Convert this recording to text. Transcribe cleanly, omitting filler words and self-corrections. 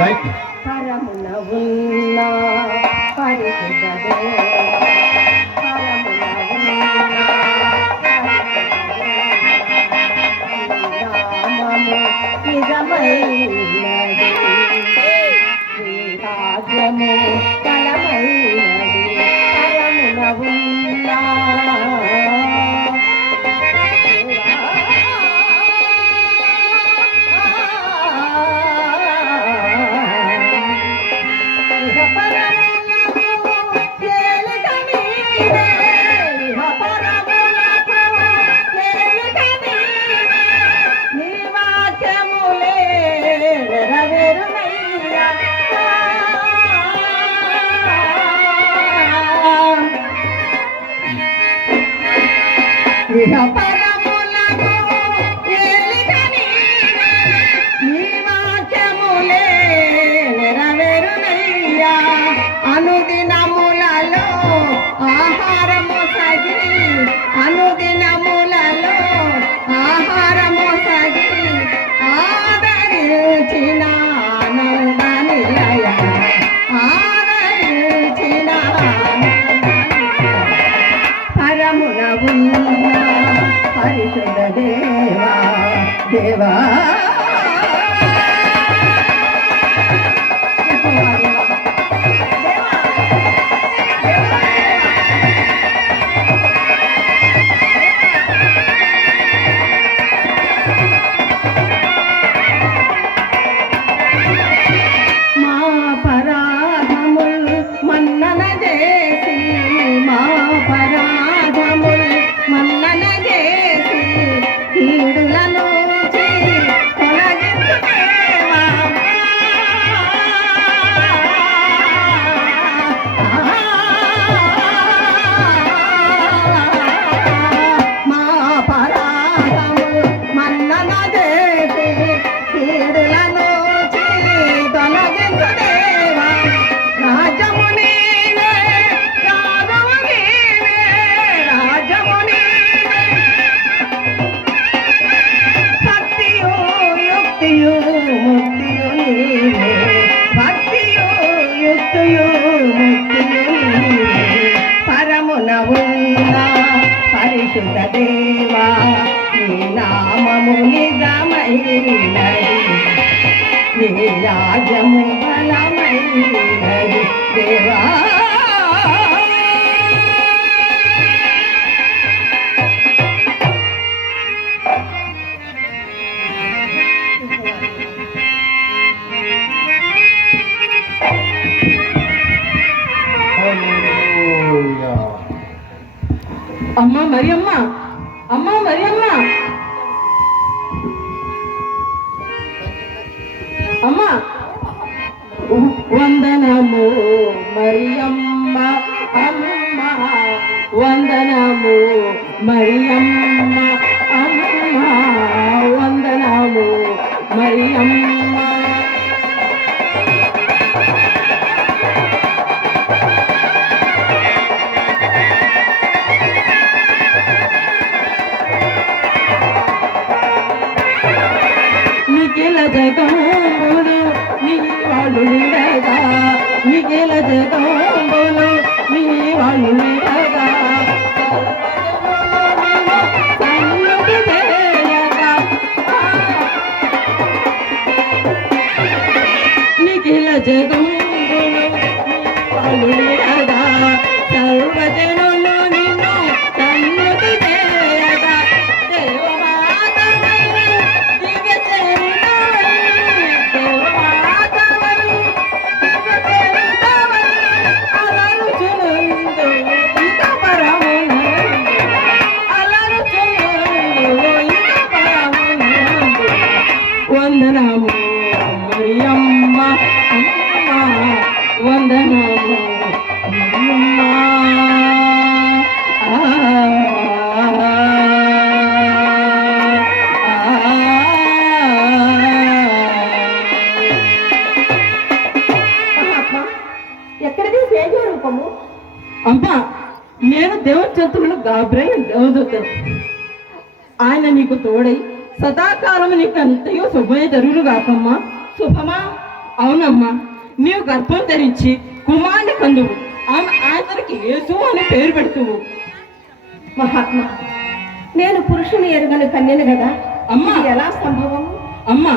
Like పరమున ఉన్న పరిశుద్ధ దేవా, పరమున ఉన్న నామము నిజమైనది, శ్రీరాజ్యము బలమైనది. పరమున ఉన్న పరములకు ఏలికని నీ వాక్యములే నెరవేరునయ్యా. అనుదినములలో ఆహారము సగి, అనుదినములలో ఆహారము సగి ఆదరించిన ఆనంద నిలయ, ఆదరించిన పరమున ఉన్న పరిశుద్ధ దేవా దేవా. మా పరాధముల్ మన్నన చేసి, మా పరాధముల్ మన్నన చేసి కీడులను తొలగించు దేవా. మా పరాధముల్ మన్నన చేసి కీడులను తొలగించు దేవా. రాజము నీవే, రాజము నీవే, రాజము నీవే. భక్తియు యుక్తియు ముక్తియు నీవే, భక్తియు యుక్తియు ముక్తియు నీవే. పరమున ఉన్న పరిశుద్ధ దేవా, నీ నామము నిజమైనది, నీ రాజ్యము బలమైనది దేవా. హల్లెలూయా. అమ్మ మరియమ్మ, అమ్మ మరియమ్మ, అమ్మ వందనము మరియమ్మ, అమ్మ వందనము మరియమ్మ, అమ్మ వందనము మరియమ్మ. మిగిల జగంబులు నీ వాళ్ళు నిడగా, మిగిల జగంబులు నీ వాళ్ళు నిడగా, సన్నుతి చేయగా. మిగిల జగంబులు నీ వాళ్ళు నిడగా, సర్వజనులు నిన్ను సన్నుతి చేయగా. దేవమాతవై దివ్య చరితవై, దేవమాతవై దివ్య చరితవై అలరుచునుందు ఇక పరమునందు, అలరుచునుందు ఇక పరమునందు. వందనము మరియమ్మ, అమ్మ వందనము మరియమ్మ. ఎక్కడిది తేజ రూపము? అమ్మా, నేను దేవచంద్రులు గాబ్రియల్ దేవదూతను. ఆయన నీకు తోడై సదాకాలం నీకు అంతయో శుభమే జరుగును కాకమ్మా. శుభమా? అవునమ్మా, నీవు గర్భం ధరించి కుమారుని కందువు. అతనికి యేసు అని పేరు పెడుతువు. మహాత్మా, నేను పురుషుని ఎరుగని కన్యను కదా అమ్మా. ఇది ఎలా సంభవం? అమ్మా,